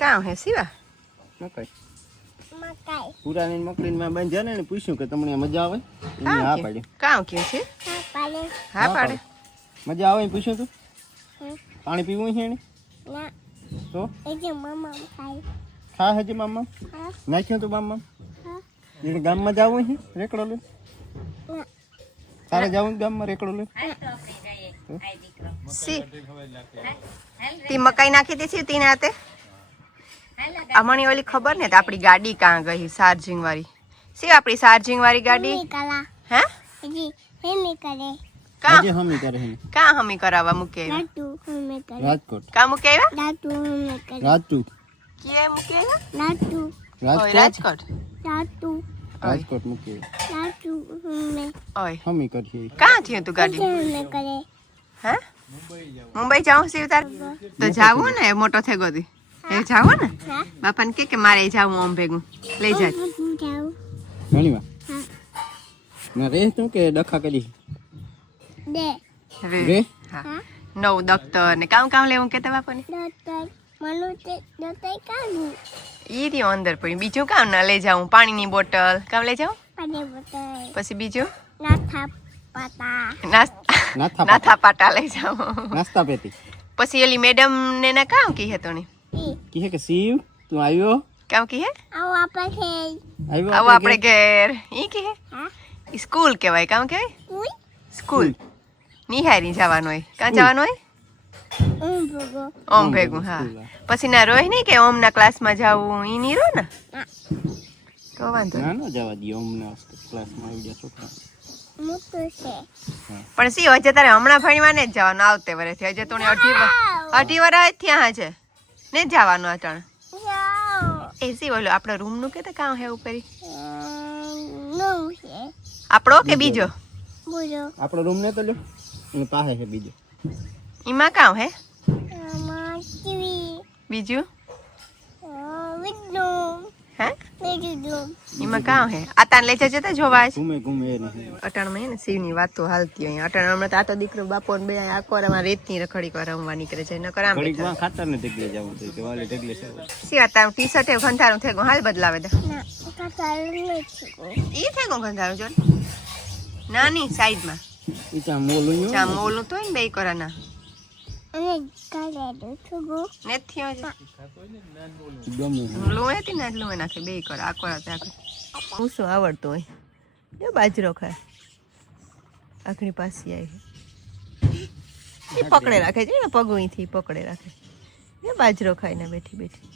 કામ હે શિવા મકાઈ પુરાની મકડીને મેં બાંધ્યા ને પૂછ્યું કે તમને મજા આવે હા પાડી કામ કે છે હા પાડે મજા આવે પૂછ્યું તું પાણી પીવું છે એને તો ખા હજી મામા નાખ્યું તું મામા એને ગામમાં જવું છે રેકડો લે તારે જવું ગામમાં રેકડો લે તી મકાઈ નાખી દીધી તીને હાથે અમણી ઓલી ખબર ને આપણી ગાડી કાં ગઈ ચાર્જિંગ વાળી સી આપણી ચાર્જિંગ વાળી ગાડી હે કાં હમી કરાવવા મૂકે રાજકોટ કાં મૂકે આવ્યા રાજકોટ કે મૂકે આવ્યા રાજકોટ રાજકોટ મૂકે ઓય હમી કરશે કાં થયું તું ગાડી હે મુંબઈ જાઉં સીવ તાર તો જાવું ને મોટો થઈ ગયો એ જાવો ને બાપાને કે મારે જાવું આમ ભેગું લઈ જાય ઘણી વાર ના રે તું કે ડખા કરી રે હા નવ દફતર ને કામ કામ લેવું કેતા બાપાને ઈ રહ્યો અંદર પડી બીજું કામ ના લઈ જાઉં પાણીની બોટલ કામ લઈ જાઉં પછી બીજું નાથા પાટા લઈ જાઉં નાસ્તા પેટી પછી એલી મેડમ ને ના કામ કી હે તોની કી કે શિવ તું આવ્યો કામ કી હે આવ્યો આવો આપણે ઘેર ઈ કી હે સ્કૂલ કહેવાય કામ કહેવાય સ્કૂલ નિહારી જવાનું હોય કાં જવાનું હોય ઓમ ભેગું હા પછી ના રોય નહીં કે ઓમ ના ક્લાસમાં જાવું ઈ નહીં રો ને તો વાંધો ના ના જવા દે ઓમ ના ક્લાસમાં આવી ગયા છોકરા પણ સી હજે તારે હમણાં ભણવા ને જ જવાનું આવતે વર્ષથી હજે તો અઢી વર્ષ થયા છે ને જવાનું અચાણ એ સી બોલો આપણો રૂમ નું કે કામ હે ઉપર આપણો કે બીજો આપણો રૂમ ને તો લ્યો એની પાસે છે બીજો એમાં કામ હે બીજું હે એમાં કામ હે આતાને લઈ જજે તો જોવા ઘૂમે અટાણમાં હે ને શિવની વાતો હાલતી હોય અટાણ હમણાં આતો દીકરો બાપો ને બે આકોરામાં રેતની રખડી રમવા નીકળે છે નકર આમ ખાતર ને ઢગલે જવું તો કે વાલે ઢગલે છે સી આતા ટી શર્ટ એ ખંધારું થઈ ગયું હાલ બદલાવે દે ઈ થઈ ગયું ખંધારું જો નાની સાઈડમાં ઈ ચા મોલું તો ને બે કરાના અને કાલે દુગો નથી હજી ગમે લોહે હતી ને લોહે નાખે બે કર આ કર ત્યાં કર હું શું આવડતું હોય એ બાજરો ખાય આખરી પાસે આવી એ પકડે રાખે છે ને પગુંથી પકડે રાખે એ બાજરો ખાય ને બેઠી બેઠી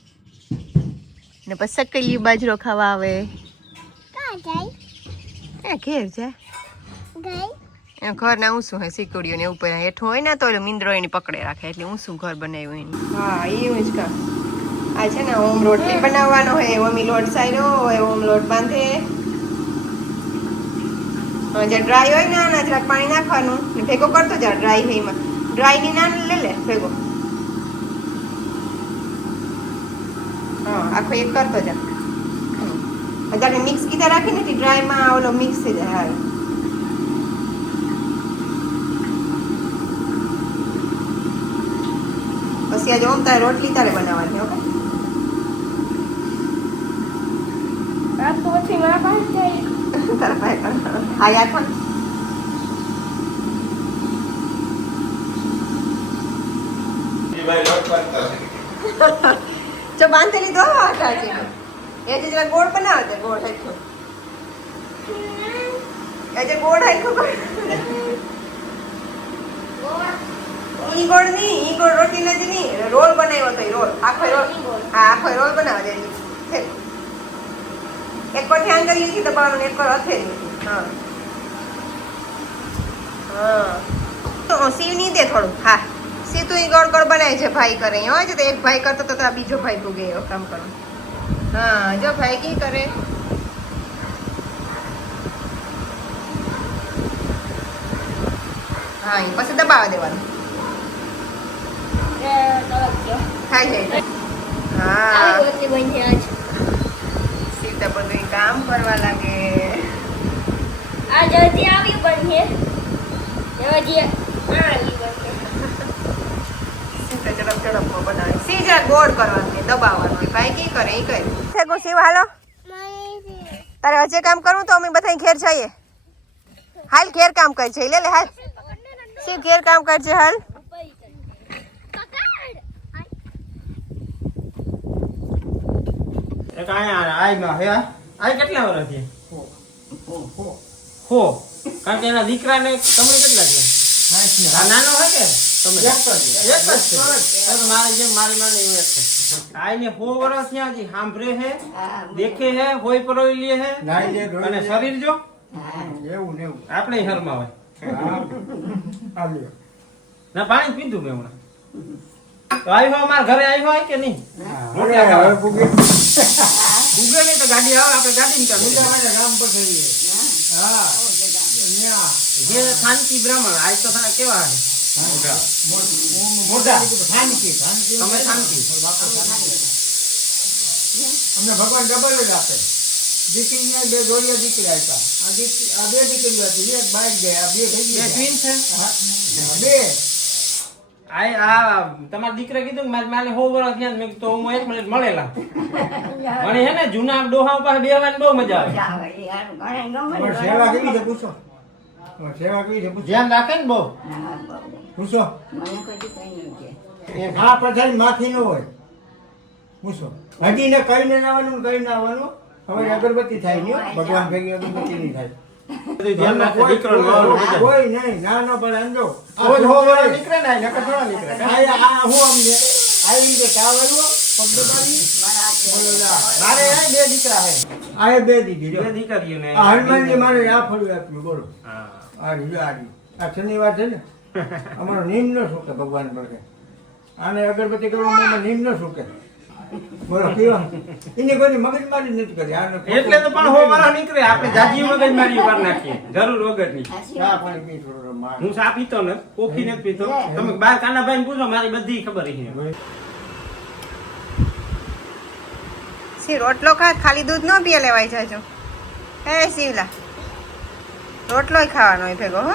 ને પછી સકેલી બાજરો ખાવા આવે કા જાય એ ઘેર જાય ગઈ ઘર ના ઊંસું હોય સિકુડીઓ ને ઉપર હેઠું હોય ને તો મીંદરો એની પકડે રાખે એટલે ઊંસું ઘર બનાવ્યું એની હા એવું જ કા આ છે ને ઓમ રોટલી બનાવવાનો હોય ઓમી લોટ સાર્યો હોય ઓમ લોટ બાંધે જે ડ્રાય હોય ને આના જરાક પાણી નાખવાનું ને ભેગો કરતો જા ડ્રાય હોય એમાં ડ્રાય ની નાન લે ભેગો હા આખો એક કરતો જા અત્યારે મિક્સ કીધા રાખી નથી ડ્રાયમાં ઓલો મિક્સ થઈ જાય હા પછી આજે ઓમ તારે રોટલી તારે બનાવવાની ઓકે આ તો પછી મારા પાસે જાય તારા પાસે હા યાર પણ જો બાંધી લીધો આટાજી એ જે જરા ગોળ બનાવે છે ગોળ હાઈખો એ જે ગોળ હાઈખો ઈ ગોળ નહીં ઈ ગોળ રોટી નથી નહીં રોલ બનાવ્યો તો રોલ આખો રોલ હા આખો રોલ બનાવવા જાય છે એક પર ધ્યાન કરી લીધી દબાવવાનું એક પર હથે હા હા તો સીવ નહીં દે થોડું હા સી તું ઈ ગોળ ગોળ બનાવે છે ભાઈ કરે હોય છે તો એક ભાઈ કરતો તો આ બીજો ભાઈ ભૂગે એવો કામ કરો હા જો ભાઈ કી કરે હા એ પછી દબાવવા દેવાનું થાય જાય હા સીતા બધું કામ કરવા લાગે આ જલ્દી આવી બનીએ જલ્દી આવી બનીએ સીતા ચલો ઝડપમાં બનાવે સીઝર ગોળ કરવાનું દબાવવાનું હોય ભાઈ કી કરે એ કરે છે શિવ હાલો તારે હજે કામ કરવું તો અમે બધા ઘેર જઈએ હાલ ઘેર કામ કર છે લે લે હાલ શિવ ઘેર કામ કરજે હાલ એક આમાં હે આ કેટલા વર્ષ છે હો કારણ કે એના દીકરાને તમે કેટલા છે આ નાનો હે કે તમે એક જ છે તો મારી જેમ મારી માને એવું એક છે આઈને 100 વર્ષ થયા હજી સાંભળે હે દેખે હે હોય પરોઈ લે હે અને શરીર જો એવું ને એવું આપણે હરમાં હોય ના પાણી પીધું મેં હમણાં તો આવ્યો અમારા ઘરે આવ્યો હોય કે નહીં ઉગે નહીં તો ગાડી આવે આપણે ગાડી નીકળીએ રામ પર થઈએ હા જે શાંતિ બ્રાહ્મણ આજ તો કેવા હે મોટા શાંતિ તમે શાંતિ અમને ભગવાન ડબલ જ આપે દીકરીને 2 જોડિયા દીકરી આપ્યા આ 2 દીકરીઓ હતી એક બાઈક ગયા 2 થઈ ગયા ટ્વિન છે હા 2 આ તમારા દીકરા કીધું મારી માને 100 વર્ષ થયા મેં તો હું 1 મિનિટ મળેલા મને હે ને જૂના ડોહા પાસે બેહવાની બહુ મજા આવે સેવા કેવી છે પૂછો સેવા કેવી છે પૂછો ધ્યાન રાખે ને બહુ પૂછો હા પછી માફી ન હોય પૂછો હજી ને કઈ ને આવવાનું કઈ ના આવવાનું હવે અગરબત્તી થાય ને ભગવાન ભેગી અગરબત્તી નહીં થાય કોઈ નહીં ના ન પડે એમ જો નીકળે ને નકર થોડા નીકળે હું અમને આવી રીતે કાવડવો મારે 2 દીકરા હે આ 2 દીકરી 2 દીકરીઓ ને હનુમાનજી મારે આ ફળું આપ્યું બોલો આ શનિવાર છે ને અમારો નીમ ન સુકે ભગવાન પર આને અગરબત્તી કરવામાં નીમ ન સુકે બોલો કેવા એની કોઈ મગજ મારી નથી કરી એટલે તો પણ હો વાળા નીકળે આપણે જાજી મગજ મારી પર નાખીએ જરૂર વગરની ચા પાણી પી થોડો હું ચા પીતો ને કોફી નથી પીતો તમે બાર કાનાભાઈ ને પૂછો મારી બધી ખબર છે સી રોટલો ખા ખાલી દૂધ ન પીએ લેવાય જાજો હે શિવલા રોટલોય ખાવાનો હોય ભેગો હો